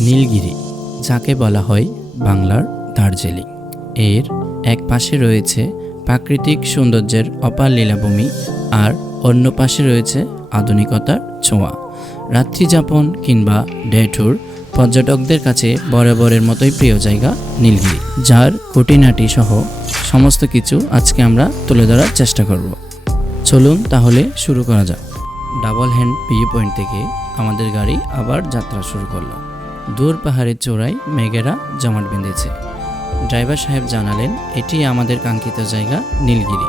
নীলগিরি, যাকে বলা হয় বাংলার দার্জিলিং, এর এক পাশে রয়েছে প্রাকৃতিক সৌন্দর্যের অপার লীলাভূমি, আর অন্য পাশে রয়েছে আধুনিকতার ছোঁয়া। রাত্রিযাপন কিংবা ডে ট্যুর পর্যটকদের কাছে বরাবরের মতোই প্রিয় জায়গা নীলগিরি, যার খুঁটিনাটি সহ সমস্ত কিছু আজকে আমরা তুলে ধরার চেষ্টা করব। চলুন তাহলে শুরু করা যাক। ডাবল হ্যান্ড ভিউ পয়েন্ট থেকে আমাদের গাড়ি আবার যাত্রা শুরু করলো। দূর পাহাড়ের চূড়ায় মেঘেরা জমাট বেঁধেছে। ড্রাইভার সাহেব জানালেন এটি আমাদের কাঙ্ক্ষিত জায়গা নীলগিরি।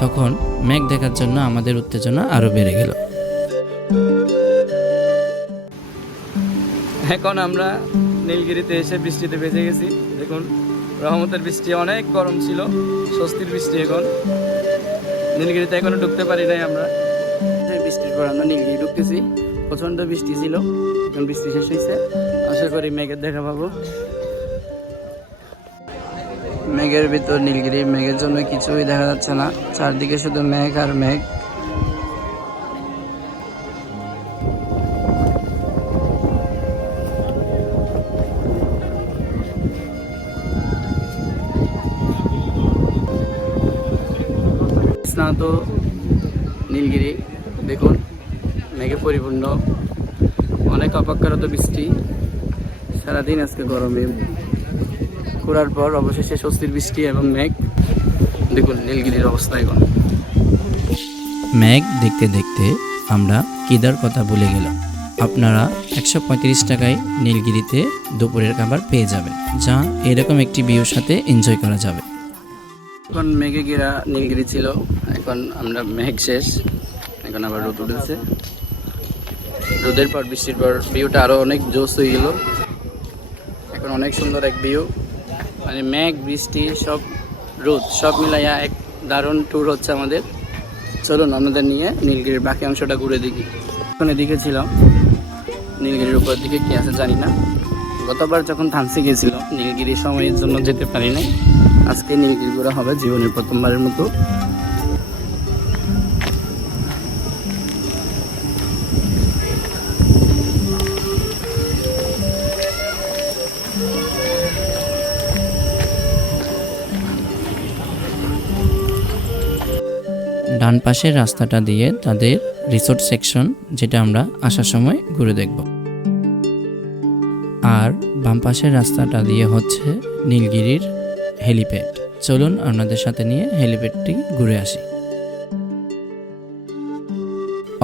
তখন মেঘ দেখার জন্য আমাদের উত্তেজনা আরও বেড়ে গেল। এখন আমরা নীলগিরিতে এসে বৃষ্টিতে ভেজে গেছি। দেখুন, রহমতের বৃষ্টি, অনেক গরম ছিল, স্বস্তির বৃষ্টি। এখন নীলগিরিতে এখনো ঢুকতে পারি নাই আমরা। বৃষ্টির পর আমরা নীলগিরি ঢুকতেছি। প্রচণ্ড বৃষ্টি ছিল, এখন বৃষ্টি শেষ হয়েছে। আশা করি মেঘের দেখা পাবো। মেঘের ভিতর নীলগিরি, মেঘের জন্য কিছুই দেখা যাচ্ছে না, চারদিকে শুধু মেঘ আর মেঘ। স্নাত নীলগিরি, দেখুন মেঘে পরিপূর্ণ, অনেক অপেক্ষারত বৃষ্টি। সারাদিন আজকে গরমে ঘোরার পর অবশেষে স্বস্তির বৃষ্টি এবং মেঘ। দেখুন নীলগিরির অবস্থা এখন। মেঘ দেখতে দেখতে আমরা কিদার কথা ভুলে গেলাম। আপনারা 135 টাকায় নীলগিরিতে দুপুরের খাবার পেয়ে যাবেন, যা এরকম একটি ভিউর সাথে এনজয় করা যাবে। এখন মেঘে ঘেরা নীলগিরি ছিল, এখন আমরা মেঘ শেষ, এখন আবার রোদ উঠেছে। রোদের পর বৃষ্টির পর ভিউটা আরও অনেক জোশ হয়ে গেল। এখন অনেক সুন্দর এক ভিউ, মানে মেঘ, বৃষ্টি, সব রোদ, সব মিলাইয়া এক দারুণ ট্যুর হচ্ছে আমাদের। চলুন আমাদের নিয়ে নীলগিরির বাকি অংশটা ঘুরে দেখি। এখন এদিকে ছিলাম, নীলগিরির উপর দিকে কী আছে জানি না। গতবার যখন থানসি গিয়েছিল নীলগিরি সময়ের জন্য যেতে পারি নাই। আজকে নীলগিরি ঘোরা হবে জীবনের প্রথমবারের মতো। ডান পাশের রাস্তাটা দিয়ে তাদের রিসোর্ট সেকশন, যেটা আমরা আসার সময় ঘুরে দেখব, আর বাম পাশের রাস্তাটা দিয়ে হচ্ছে নীলগিরির হেলিপ্যাড। চলুন আপনাদের সাথে নিয়ে হেলিপ্যাডটি ঘুরে আসি।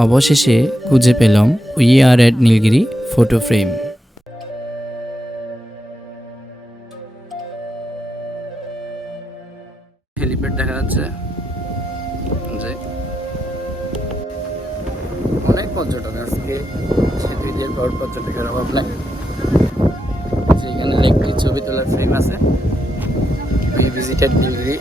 অবশেষে খুঁজে পেলাম we are at Nilgiri photo frame. Helipad দেখা যাচ্ছে, অনেক পর্যটক আজকে, সেদিনের পর পর্যটকের অভাব নাই। যেখানে একটি ছবি তোলার ফ্রেম আছে, উই ভিজিটেড নীলগিরি।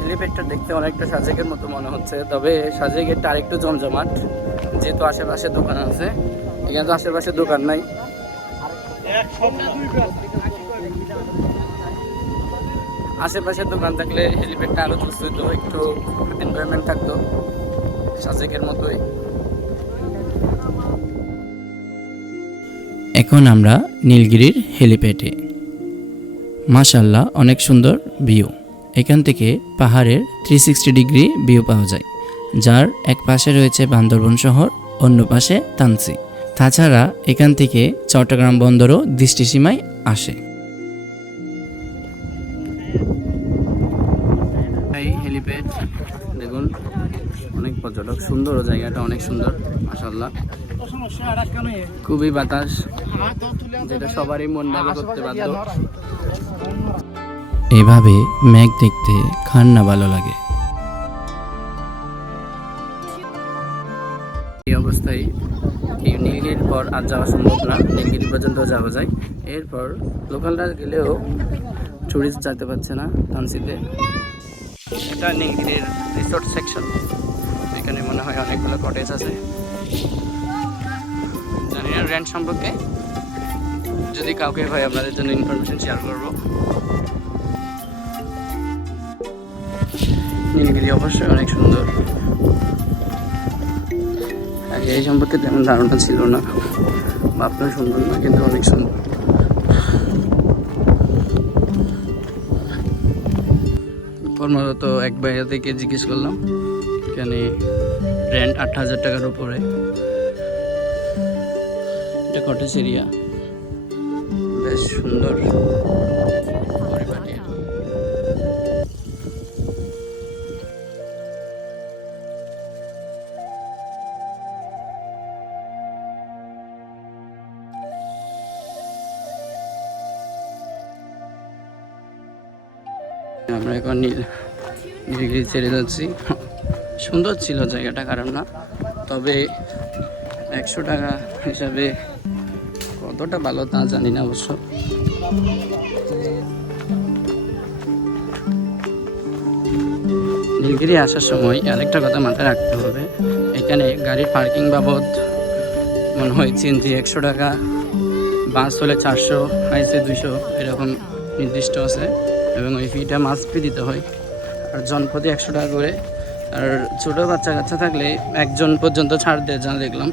হেলিপ্যাডটা দেখতে অনেকটা সাজেকের মতো মনে হচ্ছে, তবে সাজেকেরটা আরেকটু জমজমাট, যেহেতু আশেপাশে দোকান আছে। এখানে তো আশেপাশে দোকান নাই। আশেপাশে দোকান থাকলে হেলিপ্যাডটা আরো চুজ হইতো, একটু এনভায়রনমেন্ট থাকতো সাজেকের মতোই। এখন আমরা নীলগিরির হেলিপ্যাডে। মাশাআল্লাহ, অনেক সুন্দর ভিউ। এখান থেকে পাহাড়ের 360 ডিগ্রি ভিউ পাওয়া যায়, যার এক পাশে রয়েছে বান্দরবন শহর, অন্য পাশে থানসি। তাছাড়া এখান থেকে চট্টগ্রাম বন্দরও দৃষ্টিসীমায় আসে। এই হেলিপ্যাড দেখুন, অনেক পর্যটক, সুন্দর জায়গাটা, অনেক সুন্দর মাশাআল্লাহ। খুবই বাতাস, যেটা সবারই মন ভালো করতে বাধ্য। এভাবে মেঘ দেখতে কার না ভালো লাগে। এই অবস্থায় নীলগিরির পর আর যাওয়া সম্ভব না, নীলগিরি পর্যন্ত যাওয়া যায়। এরপর লোকালরা গেলেও টুরিস্ট যেতে পারছে না থানসিতে। এটা নীলগিরির রিসোর্ট সেকশন, এখানে মনে হয় অনেকগুলো কটেজ আছে। জানি না রেন্ট সম্পর্কে, যদি কাউকে হয় আপনাদের জন্য ইনফরমেশন শেয়ার করবো। নীলগিরি অবশ্যই অনেক সুন্দর। আগে এই সম্পর্কে তেমন ধারণা ছিল না, ভাবতেও সুন্দর না, কিন্তু অনেক সুন্দর। কর্মরত এক ভাইয়া থেকে জিজ্ঞেস করলাম, এখানে রেন্ট 8,000 টাকার উপরে। এটা কটেজ এরিয়া, বেশ সুন্দর পরিপাটি। আমরা এখন নীলগিরি ছেড়ে যাচ্ছি। সুন্দর ছিল জায়গাটা, খারাপ না, তবে 100 টাকা হিসাবে কতটা ভালো তা জানি না অবশ্য। নীলগিরি আসার সময় আরেকটা কথা মাথায় রাখতে হবে, এখানে গাড়ির পার্কিং বাবদ মনে হয় চিনজি 100 টাকা, বাস হলে 400, হাইসে 200 এরকম নির্দিষ্ট আছে, এবং ওই ফিটা মাস্ট ফি দিতে হয়। আর জনপ্রতি 100 টাকা করে। আর ছোটো বাচ্চা কাচ্চা থাকলে একজন পর্যন্ত ছাড় দেয়, যা দেখলাম।